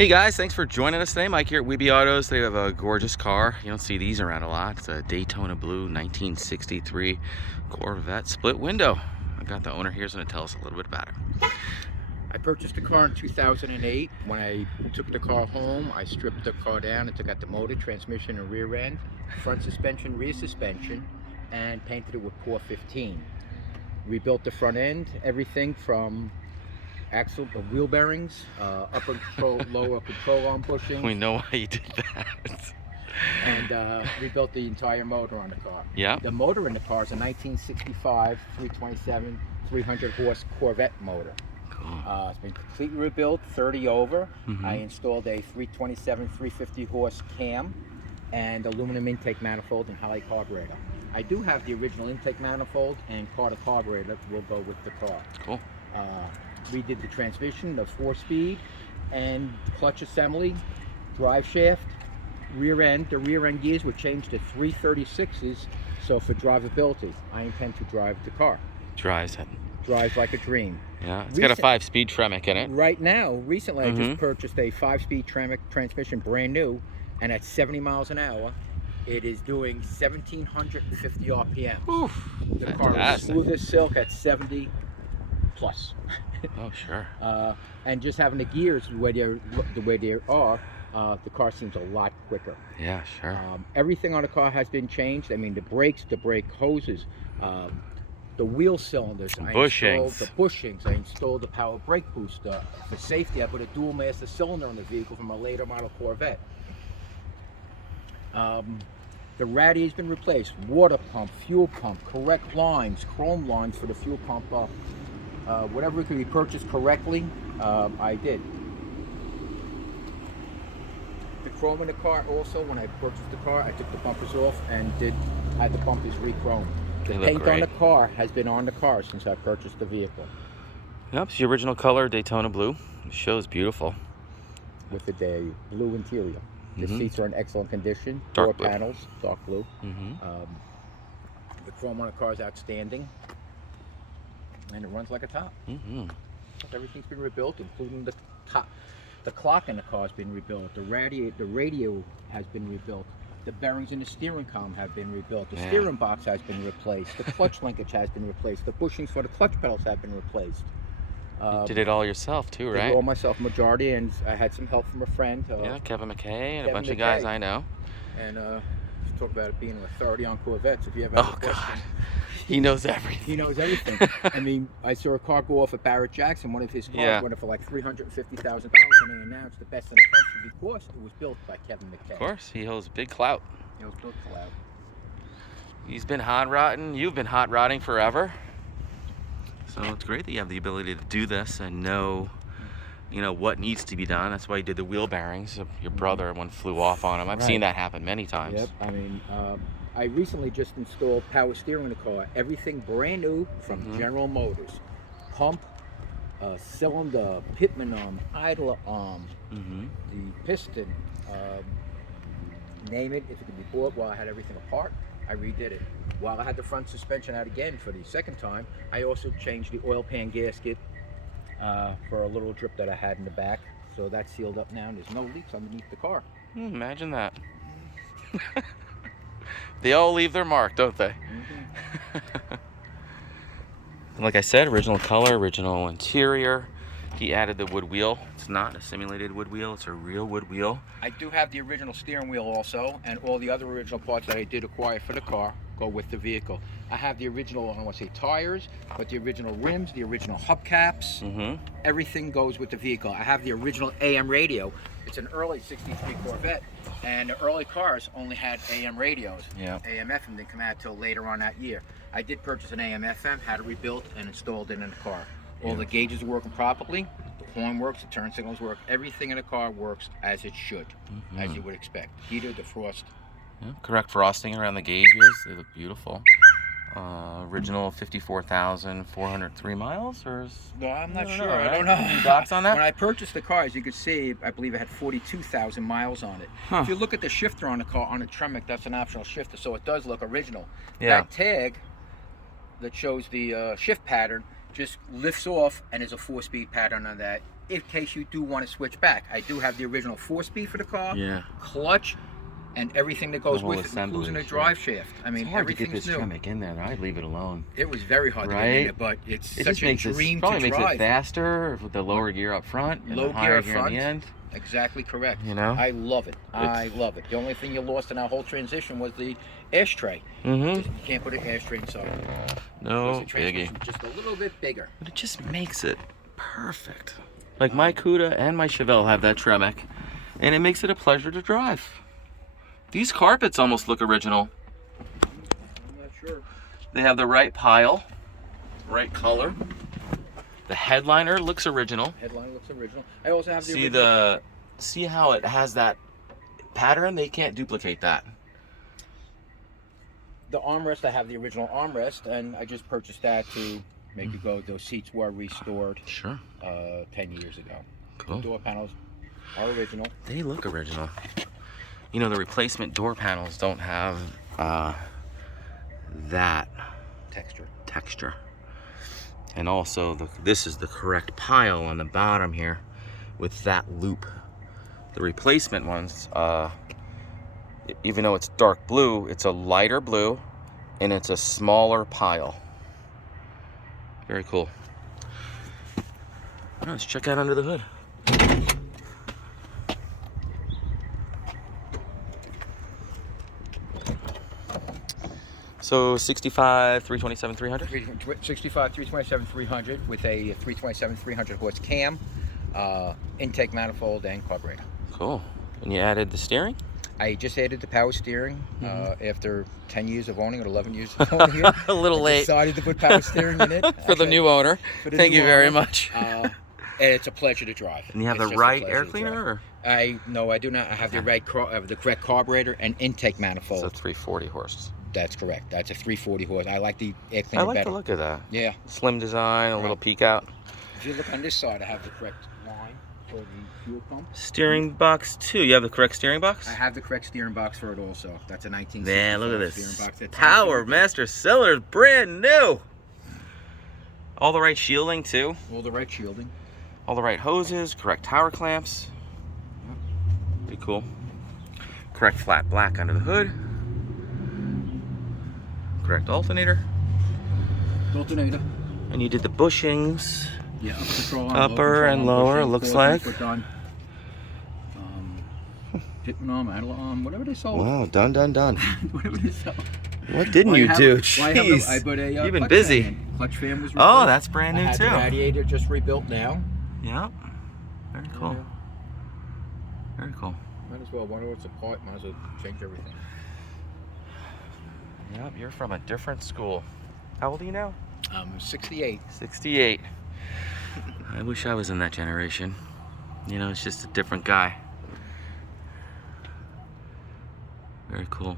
Hey guys, thanks for joining us today. Mike here at Weeby Autos. They have a gorgeous car. You don't see these around a lot. It's a Daytona Blue 1963 Corvette split window. I got the owner here, who's going to tell us a little bit about it. I purchased the car in 2008. When I took the car home, I stripped the car down and took out the motor, transmission, and rear end, front suspension, rear suspension, and painted it with Core 15. Rebuilt the front end, everything from axle, wheel bearings, upper control, lower control arm bushings. We know why you did that. And rebuilt the entire motor on the car. Yeah. The motor in the car is a 1965 327 300 horse Corvette motor. Cool. It's been completely rebuilt, 30 over. I installed a 327 350 horse cam and aluminum intake manifold and Holley Carburetor. I do have the original intake manifold and carburetor that will go with the car. Cool. We did the transmission, the 4-speed, and clutch assembly, drive shaft, rear end. The rear end gears were changed to 336s, so for drivability, I intend to drive the car. Drives Drives like a dream. Yeah, it's got a 5-speed Tremc in it. Right now, recently I just purchased a 5-speed Tremc transmission, brand new, and at 70 miles an hour, it is doing 1,750 RPM. Oof, the car is smooth as silk at 70 plus. Oh, sure. And just having the gears the way they are, the car seems a lot quicker. Yeah, sure. Everything on the car has been changed. I mean, the brakes, the brake hoses, the wheel cylinders. I installed the bushings. I installed the power brake booster. For safety, I put a dual master cylinder on the vehicle from a later model Corvette. The radiator's been replaced. Water pump, fuel pump, correct lines, chrome lines for the fuel pump. Whatever could be purchased correctly, I did. The chrome in the car also, when I purchased the car, I took the bumpers off and had the bumpers re-chromed. The paint on the car has been on the car since I purchased the vehicle. Yep, it's the original color, Daytona Blue. The show is beautiful. With the blue interior. The seats are in excellent condition. Dark Door blue. panels, dark blue. The chrome on the car is outstanding. And it runs like a top. Everything's been rebuilt, including the top. The clock in the car has been rebuilt. The radio has been rebuilt. The bearings in the steering column have been rebuilt. The steering box has been replaced. The clutch linkage has been replaced. The bushings for the clutch pedals have been replaced. You did it all yourself too, right? Did it all myself, majority, and I had some help from a friend. Yeah, Kevin McKay and a bunch of guys I know. And talk about it being an authority on Corvettes. If you ever have a question, he knows everything. He knows everything. I mean, I saw a car go off at Barrett Jackson. One of his cars went for like $350,000, and they announced the best in the country because it was built by Kevin McKay. Of course, he holds big clout. He holds big clout. He's been hot rodding. You've been hot rodding forever. So it's great that you have the ability to do this and know, you know, what needs to be done. That's why you did the wheel bearings. Your brother, one flew off on him. I've seen that happen many times. Yep. I mean, I recently just installed power steering in the car. Everything brand new from General Motors. Pump, cylinder, pitman arm, idler arm, the piston, name it. If it could be bought while I had everything apart, I redid it. While I had the front suspension out again for the second time, I also changed the oil pan gasket for a little drip that I had in the back. So that's sealed up now and there's no leaks underneath the car. Imagine that. They all leave their mark, don't they? Like I said, original color, original interior. He added the wood wheel. It's not a simulated wood wheel, it's a real wood wheel. I do have the original steering wheel also, and all the other original parts that I did acquire for the car go with the vehicle. I have the original, I don't want to say tires, but the original rims, the original hubcaps, everything goes with the vehicle. I have the original AM radio. It's an early 63 Corvette, and the early cars only had AM radios. AM FM didn't come out till later on that year. I did purchase an AM FM, had it rebuilt and installed it in the car. All the gauges are working properly, the horn works, the turn signals work, everything in the car works as it should, as you would expect. Heater, defrost. Yeah, correct frosting around the gauges, they look beautiful. Original 54,403 miles, or is... No, I'm not sure. I don't know. Any dots on that? When I purchased the car, as you can see, I believe it had 42,000 miles on it. If you look at the shifter on the car, on the Tremc, that's an optional shifter, so it does look original. That tag that shows the shift pattern just lifts off, and there's a 4-speed pattern on that in case you do want to switch back. I do have the original 4-speed for the car, Yeah. clutch, and everything that goes The whole with it, including the assemblage, drive shaft. I mean, It's hard to get everything's this new. Tremc in there. I'd leave it alone. It was very hard to get in there, but it's It such just a makes dream it probably to makes drive. it faster with the lower gear up front and Low the higher gear gear up on the front. end. Exactly correct. You know? I love it. I love it. The only thing you lost in our whole transition was the ashtray. Mm-hmm. You can't put an ashtray inside. No The biggie. transmission was just a little bit bigger. But it just makes it perfect. Like my Cuda and my Chevelle have that Tremec, and it makes it a pleasure to drive. These carpets almost look original. I'm not sure. They have the right pile, right color. The headliner looks original. Headline looks original. I also have the See original. see how it has that pattern? They can't duplicate that. The armrest, I have the original armrest, and I just purchased that to make it go. Those seats were restored Sure. 10 years ago. Cool. The door panels are original. They look original. You know, the replacement door panels don't have that texture. And also, this is the correct pile on the bottom here with that loop. The replacement ones, even though it's dark blue, it's a lighter blue and it's a smaller pile. Very cool. All right, let's check out under the hood. So 65, 327, 300? 65, 327, 300 with a 327, 300 horse cam, intake manifold, and carburetor. Cool. And you added the steering? I just added the power steering after 10 years of owning it, 11 years of owning it. A little I late. Decided to put power steering in it. For the new owner. For the Thank new you very owner. much. And it's a pleasure to drive. And you have It's the just a right pleasure air to cleaner? drive. Or? No, I do not. I have the correct carburetor and intake manifold. So 340 horse. That's correct. That's a 340 horse. I like the air I cleaner like better. the look of that. Yeah. Slim design, a little Right. peek out. If you look on this side, I have the correct line for the fuel pump. Steering box too. You have the correct steering box? I have the correct steering box for it also. That's a 1965 Man, look at steering this. box. That's Power Master Cylinders, brand new. All the right shielding too. all the right shielding. All the right hoses, correct tower clamps. Pretty cool. Correct flat black under the hood. Correct alternator. Alternator. And you did the bushings. Yeah, control Upper and lower, looks like. Hitman arm, idle arm, whatever they sold. Wow, done. Whatever they sold. What didn't you do? Jeez. I put a You've been clutch busy. fan in. Clutch fan was rebuilt. Oh, that's brand I new had too. the radiator just rebuilt now. Yep. Very cool. Yeah. Very cool. Might as well. Why don't it's apart? Might as well change everything. Yep, you're from a different school. How old are you now? 68. 68. I wish I was in that generation. You know, it's just a different guy. Very cool.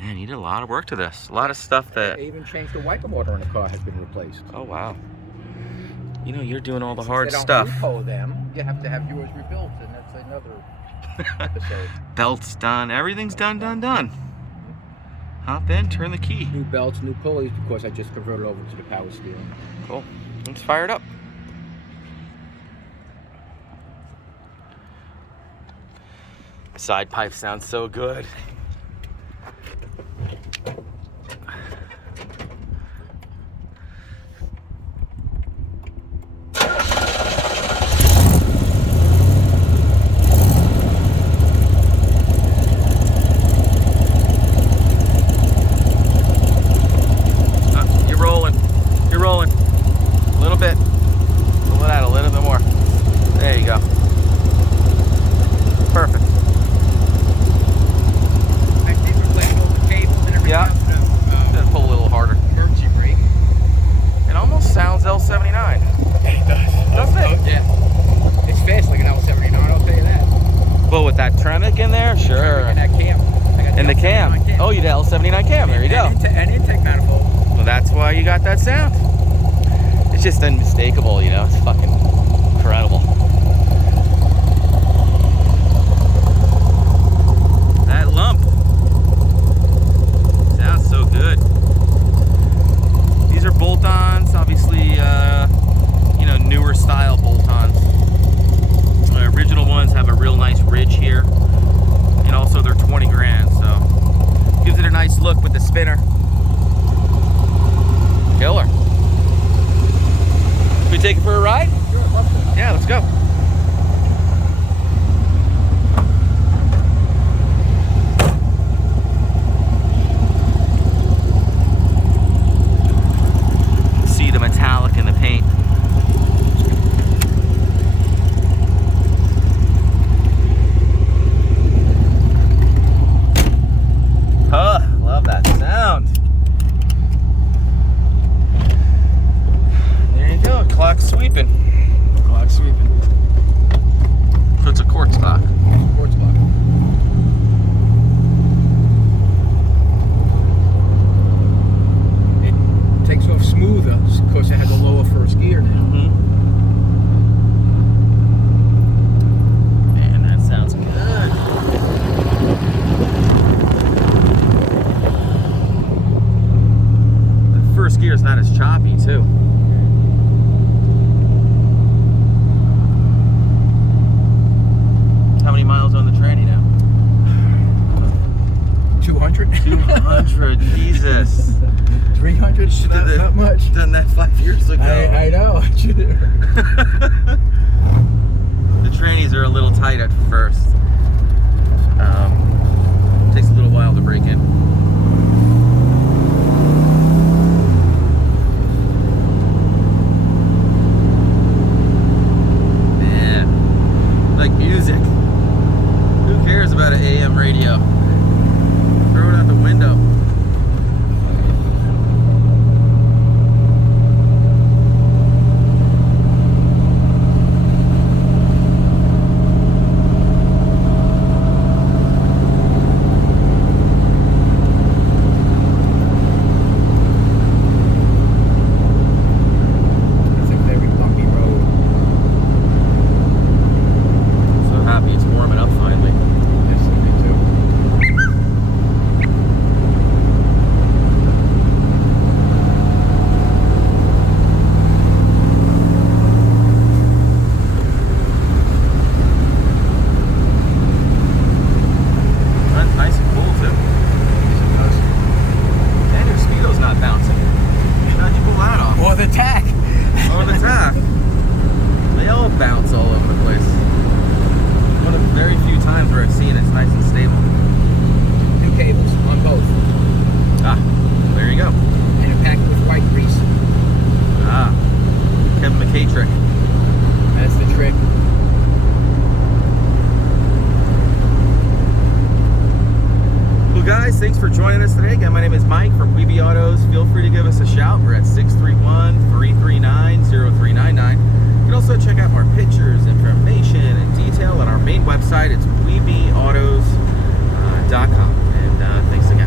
Man, you did a lot of work to this. A lot of stuff that... I even changed the wiper motor in the car has been replaced. Oh, wow. You know, you're doing all the Since hard they don't stuff. repo them, you have to have yours rebuilt, and that's another episode. Belts done. Everything's done. Hop in, turn the key. New belts, new pulleys, because I just converted over to the power steering. Cool. Let's fire it up. Side pipe sounds so good. You're rolling. A little bit. Pull it out a little bit more. There you go. Perfect. I did replace all the cables and everything Yeah. else. Gotta pull a little harder. Emergency brake. It almost sounds L79. Yeah, it does. Doesn't it? Yeah. It's fast like an L79, I'll tell you that. But with that Tremec in there, sure. And that cam. I got And the cam. L79 Oh, you did L79 cam. There you go. And intake manifold. Well, that's why you got that sound. It's just unmistakable, you know. It's fucking incredible. That lump sounds so good. These are bolt-ons, obviously take it for a ride? Sure, I'd love to. Yeah, let's go. See the metallic in the paint. Oh, love that sound. There you go, clock sweeping. Clock sweeping. So it's a quartz clock. Quartz clock. It takes off smoother because it has a lower first gear now. Man, that sounds good. The first gear is not as choppy, too. How many miles on the tranny now? 200? 200, Jesus. 300? Not much. Done that 5 years ago. I know. The trannies are a little tight at first. Takes a little while to break in. Man, like music. Who cares about an AM radio? Throw it out the window. It's a very bumpy road. So happy it's warming up finally. Yes, me too. That's nice and cool too. And your speedo's not bouncing. How'd you pull that off? Or the tack. Oh, the tack. They all bounce all over the place. One of the very few times where I've seen it's nice and stable. New cables on both. Ah, there you go. And a pack with white grease. Ah, Kevin McKay trick. That's the trick. Well, guys, thanks for joining us today. Again, my name is Mike from Weeby Autos. Feel free to give us a shout. We're at 631-339-0399. You can also check out more pictures, information, and detail on our main website. It's weebyautos.com. And thanks again.